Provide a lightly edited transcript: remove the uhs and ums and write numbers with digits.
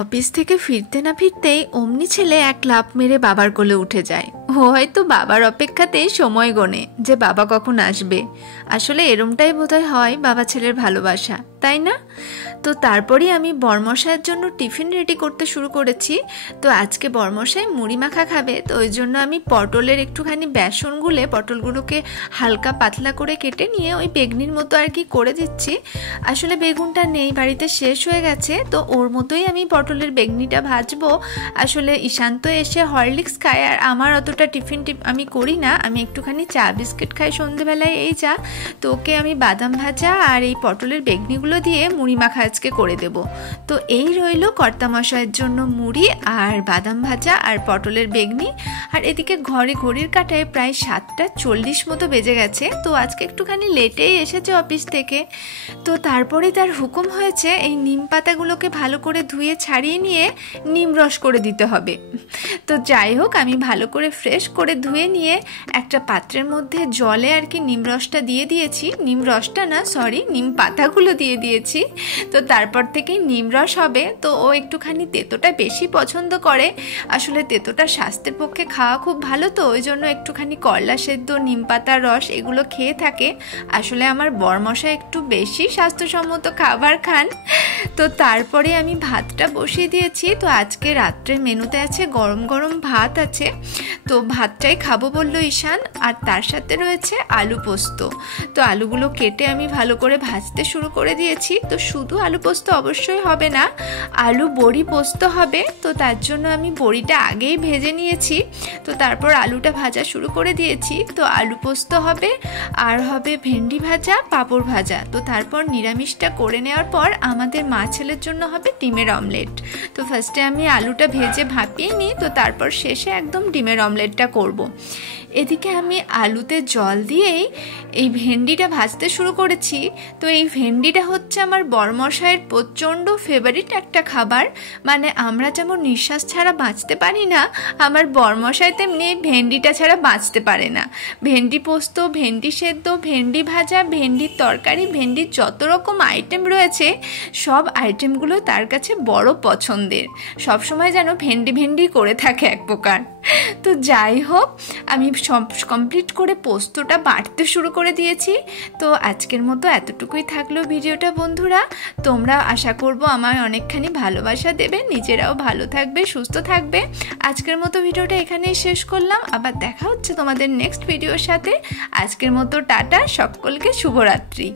Office থেকে ফিরতে না ফিরতেই অমনি ছেলে এক লাফ মেরে বাবার কোলে উঠে যায়। ও হয়তো বাবার অপেক্ষাতেই সময় গোনে যে বাবা কখন আসবে। আসলে এরমটাই বোধহয় হয় বাবা ছেলের ভালোবাসা, তাই না? তো তারপরেই আমি বরমশাইয়ের জন্য টিফিন রেডি করতে শুরু করেছি। তো আজকে বরমশাই মুড়ি মাখা খাবে, তো ওই জন্য আমি পটলের একটুখানি বেসন গুলে পটলগুলোকে হালকা পাতলা করে কেটে নিয়ে ওই বেগনির মতো আর কি করে দিচ্ছি। আসলে বেগুনটা নেই, বাড়িতে শেষ হয়ে গেছে, তো ওর মতোই আমি পটলের বেগনিটা ভাজবো। আসলে ঈশান্ত এসে হরলিক্স খায়, আর আমার অতটা টিফিন আমি করি না, আমি একটুখানি চা বিস্কিট খাই সন্ধেবেলায়, এই চা। তো ওকে আমি বাদাম ভাজা আর এই পটলের বেগনিগুলো দিয়ে মুড়ি মাখা আজকে করে দেব। তো এই রইল কর্তামশাইয়ের জন্য মুড়ি আর বাদাম ভাজা আর পটলের বেগনি। আর এদিকে ঘড়ির কাঁটায় প্রায় 7:40 মতো বেজে গেছে। তো আজকে একটুখানি লেটেই এসেছে অফিস থেকে। তো তারপরে তার হুকুম হয়েছে এই নিম পাতাগুলোকে ভালো করে ধুয়ে ছাড়িয়ে নিয়ে নিম রস করে দিতে হবে। তো যাই হোক, আমি ভালো করে ফ্রেশ করে ধুয়ে নিয়ে একটা পাত্রের মধ্যে জলে আর কি নিম রসটা দিয়ে দিয়েছি। নিম রসটা না, সরি, নিম পাতাগুলো দিয়ে দিয়েছি। তো তারপর থেকেই নিম রস হবে। তো ও একটুখানি তেতোটা বেশি পছন্দ করে। আসলে তেতোটা স্বাস্থ্যের পক্ষে খাওয়া খুব ভালো, তো ওই জন্য একটুখানি করলা সেদ্ধ, নিম পাতার রস এগুলো খেয়ে থাকে। আসলে আমার বরমশাই একটু বেশি স্বাস্থ্যসম্মত খাবার খান। তো তারপরে আমি ভাতটা বসিয়ে দিয়েছি। তো আজকে রাত্রের মেনুতে আছে গরম গরম ভাত আছে। তো ভাতটাই খাবো বললো ঈশান, আর তার সাথে রয়েছে আলু পোস্ত। তো আলুগুলো কেটে আমি ভালো করে ভাজতে শুরু করে দিয়েছি। তো শুধু আলু পোস্ত অবশ্যই হবে না, আলু বড়ি পোস্ত হবে। তো তার জন্য আমি বড়িটা আগেই ভেজে নিয়েছি। তো তারপর আলুটা ভাজা শুরু করে দিয়েছি। তো আলু পোস্ত হবে, আর হবে ভেন্ডি ভাজা, পাঁপড় ভাজা। তো তারপর নিরামিষটা করে নেওয়ার পর আমাদের মা ছেলের জন্য হবে ডিমের অমলেট। তো ফার্স্টে আমি আলুটা ভেজে ভাপিয়ে নিই, তো তারপর শেষে একদম ডিমের অমলেটটা করব। এদিকে আমি আলুতে জল দিয়েই এই ভেন্ডিটা ভাজতে শুরু করেছি। তো এই ভেন্ডিটা হচ্ছে আমার বরমশাইয়ের প্রচণ্ড ফেভারিট একটা খাবার। মানে আমরা যেমন নিঃশ্বাস ছাড়া বাঁচতে পারি না, আমার বরমশাই তেমনি ভেন্ডিটা ছাড়া বাঁচতে পারে না। ভেন্ডি পোস্ত, ভেন্ডি সেদ্ধ, ভেন্ডি ভাজা, ভেন্ডির তরকারি, ভেন্ডির যত রকম আইটেম রয়েছে সব আইটেমগুলো তার কাছে বড় পছন্দের। সবসময় যেন ভেন্ডি করে থাকে এক প্রকার। তো যাই হোক, আমি সব কমপ্লিট করে পোস্তটা বাটতে শুরু করে দিয়েছি। তো আজকের মতো এতটুকুই থাকলো ভিডিওটা বন্ধুরা। তোমরা আশা করব আমায় অনেকখানি ভালোবাসা দেবে, নিজেরাও ভালো থাকবে, সুস্থ থাকবে। আজকের মতো ভিডিওটা এখানেই শেষ করলাম, আবার দেখা হচ্ছে তোমাদের নেক্সট ভিডিওর সাথে। আজকের মতো টাটা, সকলকে শুভরাত্রি।